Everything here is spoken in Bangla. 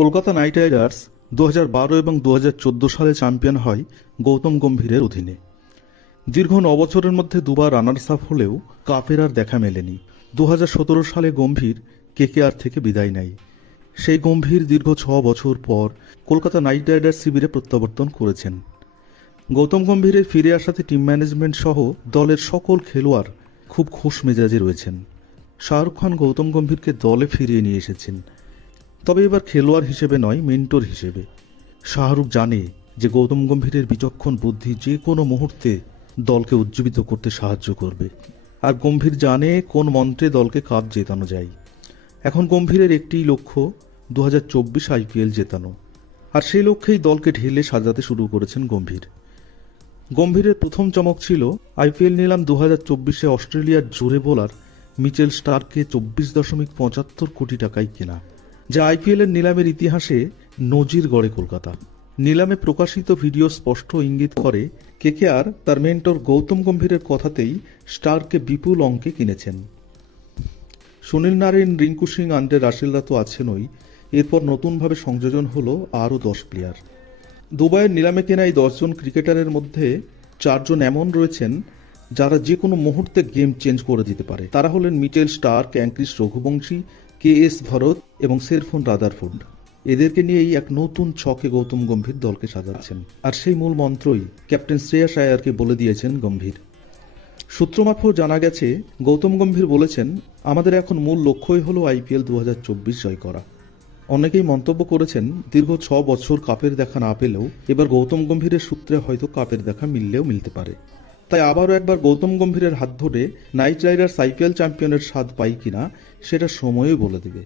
কলকাতা নাইট রাইডার্স দু হাজার বারো এবং দু হাজার চোদ্দ সালে চ্যাম্পিয়ন হয় গৌতম গম্ভীরের অধীনে। দীর্ঘ ন বছরের মধ্যে দুবার রানার্স আপ হলেও কাপের আর দেখা মেলেনি। দু হাজার সতেরো সালে গম্ভীর কেকেআর থেকে বিদায় নেয়। সেই গম্ভীর দীর্ঘ ছ বছর পর কলকাতা নাইট রাইডার্স শিবিরে প্রত্যাবর্তন করেছেন। গৌতম গম্ভীরের ফিরে আসাতে টিম ম্যানেজমেন্ট সহ দলের সকল খেলোয়াড় খুব খোশ মেজাজে রয়েছেন। শাহরুখ খান গৌতম গম্ভীরকে দলে ফিরিয়ে নিয়ে এসেছেন। তবে এবার খেলোয়াড় হিসেবে নয়, মেন্টর হিসেবে। শাহরুখ জানে যে গৌতম গম্ভীরের বিচক্ষণ বুদ্ধি যে কোনো মুহূর্তে দলকে উজ্জীবিত করতে সাহায্য করবে। আর গম্ভীর জানে কোন মন্ত্রে দলকে কাপ জেতানো যায়। এখন গম্ভীরের একটি লক্ষ্য দু হাজার চব্বিশ আইপিএল জেতানো। আর সেই লক্ষ্যেই দলকে ঢেলে সাজাতে শুরু করেছেন গম্ভীর। গম্ভীরের প্রথম চমক ছিল, আইপিএল নিলাম দু হাজার চব্বিশে অস্ট্রেলিয়ার জোরে বোলার মিচেল স্টারকে চব্বিশ দশমিক পঁচাত্তর কোটি টাকায় কেনা। যা আইপিএল এর নিলামের ইতিহাসে নজির গড়ে কলকাতা। নিলামে প্রকাশিত ভিডিও স্পষ্ট ইঙ্গিত করে কেকেআর তার মেন্টর গৌতম গম্ভীরের কথাতেই স্টারকে বিপুল অঙ্কে কিনেছেন। সুনীল নারায়ণ, রিঙ্কু সিং আন্ডে রাসেলরা তো আছেনই। এরপর নতুনভাবে সংযোজন হলো আরও দশ প্লেয়ার। দুবাইয়ের নিলামে কেনা এই দশজন ক্রিকেটারের মধ্যে চারজন এমন রয়েছেন যারা যে কোনো মুহূর্তে গেম চেঞ্জ করে দিতে পারে। তারা হলেন মিচেল স্টার ক্যাঙ্ক্রিস রঘুবংশী কে এস ভরত এবং সেরফোন রাদারফুড এদেরকে নিয়েই এক নতুন ছকে গৌতম গম্ভীর দলকে সাজাচ্ছেন। আর সেই মূল মন্ত্রই ক্যাপ্টেন শ্রেয়াস আয়ারকে বলে দিয়েছেন গম্ভীর। সূত্র মারফত জানা গেছে, গৌতম গম্ভীর বলেছেন, আমাদের এখন মূল লক্ষ্যই হলো আইপিএল দু হাজার চব্বিশ জয় করা। অনেকেই মন্তব্য করেছেন, দীর্ঘ ছ বছর কাপের দেখা না পেলেও এবার গৌতম গম্ভীরের সূত্রে হয়তো কাপের দেখা মিললেও মিলতে পারে। তাই আবারও একবার গৌতম গম্ভীরের হাত ধরে নাইট রাইডার সাইকেল চ্যাম্পিয়নের স্বাদ পাই কিনা, সেটা সময়ই বলে দেবে।